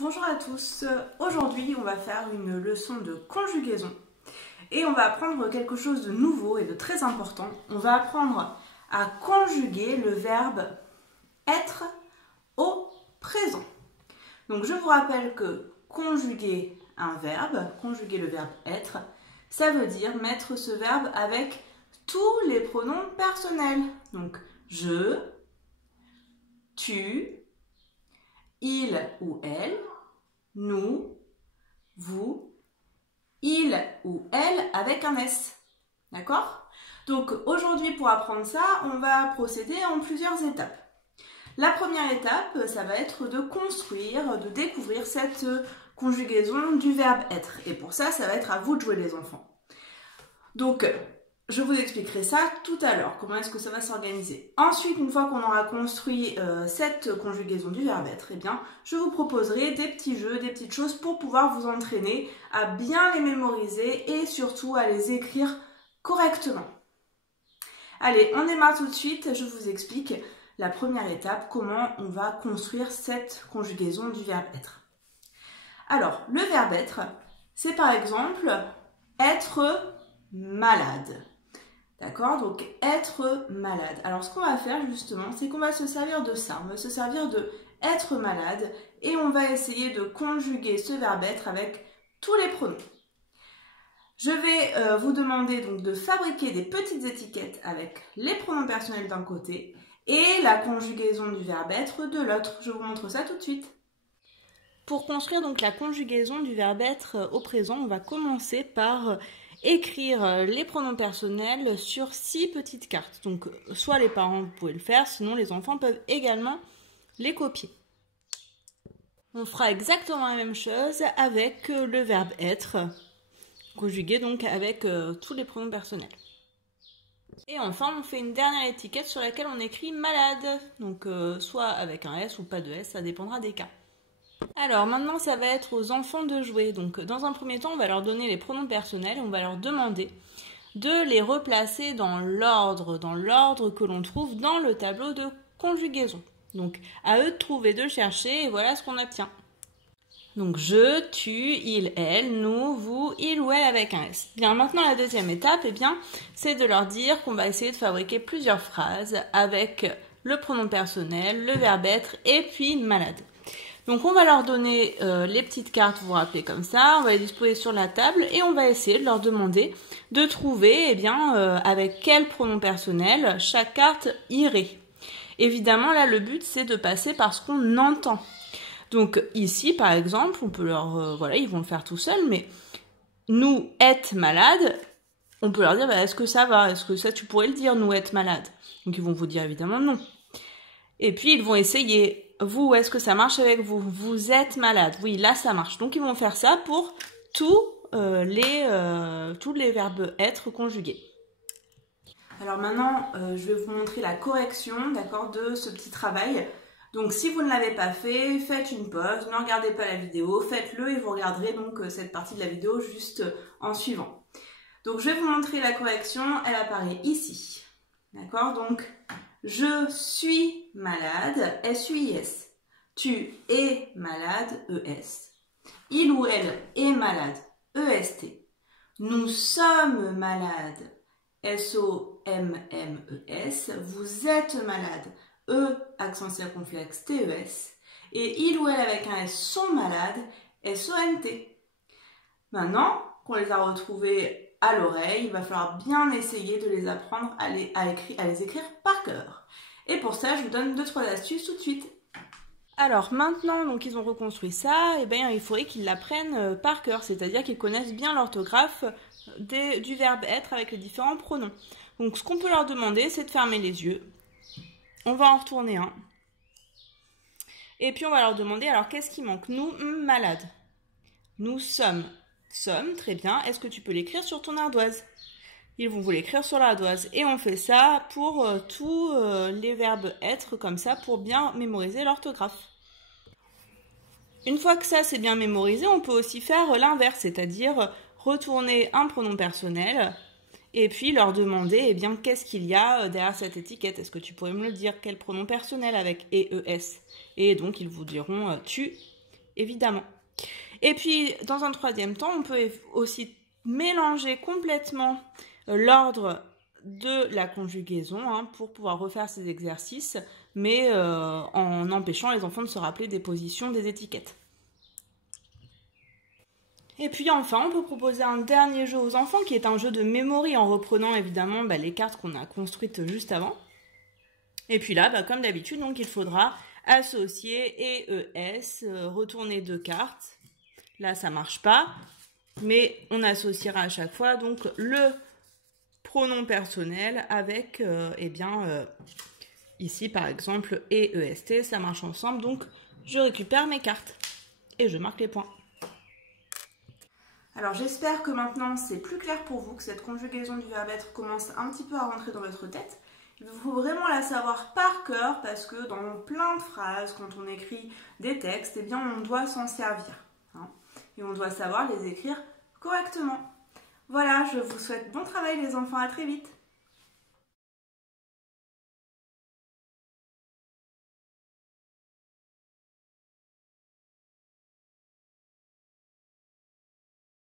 Bonjour à tous, aujourd'hui on va faire une leçon de conjugaison et on va apprendre quelque chose de nouveau et de très important. On va apprendre à conjuguer le verbe être au présent. Donc je vous rappelle que conjuguer un verbe, conjuguer le verbe être, ça veut dire mettre ce verbe avec tous les pronoms personnels. Donc je, tu, il ou elle, nous, vous, il ou elle avec un S. D'accord? Donc aujourd'hui pour apprendre ça, on va procéder en plusieurs étapes. La première étape, ça va être de construire, de découvrir cette conjugaison du verbe être. Et pour ça, ça va être à vous de jouer les enfants. Donc, je vous expliquerai ça tout à l'heure, comment est-ce que ça va s'organiser. Ensuite, une fois qu'on aura construit cette conjugaison du verbe être, eh bien, je vous proposerai des petits jeux, des petites choses pour pouvoir vous entraîner à bien les mémoriser et surtout à les écrire correctement. Allez, on démarre tout de suite, je vous explique la première étape, comment on va construire cette conjugaison du verbe être. Alors, le verbe être, c'est par exemple être malade. D'accord? Donc, être malade. Alors, ce qu'on va faire justement, c'est qu'on va se servir de ça. On va se servir de être malade et on va essayer de conjuguer ce verbe être avec tous les pronoms. Je vais vous demander donc de fabriquer des petites étiquettes avec les pronoms personnels d'un côté et la conjugaison du verbe être de l'autre. Je vous montre ça tout de suite. Pour construire donc la conjugaison du verbe être au présent, on va commencer par écrire les pronoms personnels sur 6 petites cartes. Donc soit les parents vous pouvez le faire, sinon les enfants peuvent également les copier. On fera exactement la même chose avec le verbe être, conjugué donc avec tous les pronoms personnels. Et enfin, on fait une dernière étiquette sur laquelle on écrit malade, donc soit avec un S ou pas de S, ça dépendra des cas. Alors maintenant, ça va être aux enfants de jouer. Donc dans un premier temps, on va leur donner les pronoms personnels et on va leur demander de les replacer dans l'ordre que l'on trouve dans le tableau de conjugaison. Donc à eux de trouver, de chercher et voilà ce qu'on obtient. Donc je, tu, il, elle, nous, vous, il ou elle avec un S. Bien maintenant la deuxième étape, eh bien, c'est de leur dire qu'on va essayer de fabriquer plusieurs phrases avec le pronom personnel, le verbe être et puis malade. Donc on va leur donner les petites cartes, vous vous rappelez comme ça, on va les disposer sur la table et on va essayer de leur demander de trouver avec quel pronom personnel chaque carte irait. Évidemment là le but c'est de passer par ce qu'on entend. Donc ici par exemple on peut leur, ils vont le faire tout seuls, mais nous être malade, on peut leur dire est-ce que ça va, est-ce que ça tu pourrais le dire nous être malade. Donc ils vont vous dire évidemment non. Et puis ils vont essayer. Vous, est-ce que ça marche avec vous? Vous êtes malade. Oui, là, ça marche. Donc, ils vont faire ça pour tous les verbes être conjugués. Alors maintenant, je vais vous montrer la correction, d'accord, de ce petit travail. Donc, si vous ne l'avez pas fait, faites une pause, ne regardez pas la vidéo, faites-le et vous regarderez donc cette partie de la vidéo juste en suivant. Donc, je vais vous montrer la correction. Elle apparaît ici. D'accord? Donc, je suis malade, S-U-I-S. Tu es malade, E-S. Il ou elle est malade, E-S-T. Nous sommes malades, S-O-M-M-E-S. Vous êtes malade, E, accent circonflexe, T-E-S. Et il ou elle avec un S sont malades, S-O-N-T. Maintenant qu'on les a retrouvés à l'oreille, il va falloir bien essayer de les apprendre à les écrire par cœur. Et pour ça, je vous donne 2-3 astuces tout de suite. Alors maintenant donc ils ont reconstruit ça, et bien il faudrait qu'ils l'apprennent par cœur, c'est-à-dire qu'ils connaissent bien l'orthographe du verbe être avec les différents pronoms. Donc ce qu'on peut leur demander, c'est de fermer les yeux. On va en retourner un. Et puis on va leur demander, alors qu'est-ce qui manque? Nous, malade. Nous sommes, très bien. Est-ce que tu peux l'écrire sur ton ardoise? Ils vont vous l'écrire sur l'ardoise. Et on fait ça pour tous les verbes être, comme ça, pour bien mémoriser l'orthographe. Une fois que ça c'est bien mémorisé, on peut aussi faire l'inverse, c'est-à-dire retourner un pronom personnel et puis leur demander qu'est-ce qu'il y a derrière cette étiquette. Est-ce que tu pourrais me le dire? Quel pronom personnel avec EES? Et donc ils vous diront tu évidemment. Et puis, dans un troisième temps, on peut aussi mélanger complètement l'ordre de la conjugaison pour pouvoir refaire ces exercices, mais en empêchant les enfants de se rappeler des positions des étiquettes. Et puis enfin, on peut proposer un dernier jeu aux enfants qui est un jeu de memory en reprenant évidemment les cartes qu'on a construites juste avant. Et puis là, comme d'habitude, donc il faudra associer ES, retourner 2 cartes. Là, ça marche pas, mais on associera à chaque fois donc le pronom personnel avec, ici par exemple, EST, ça marche ensemble. Donc, je récupère mes cartes et je marque les points. Alors j'espère que maintenant c'est plus clair pour vous, que cette conjugaison du verbe être commence un petit peu à rentrer dans votre tête. Il faut vraiment la savoir par cœur parce que dans plein de phrases, quand on écrit des textes, eh bien on doit s'en servir. Et on doit savoir les écrire correctement. Voilà, je vous souhaite bon travail les enfants, à très vite.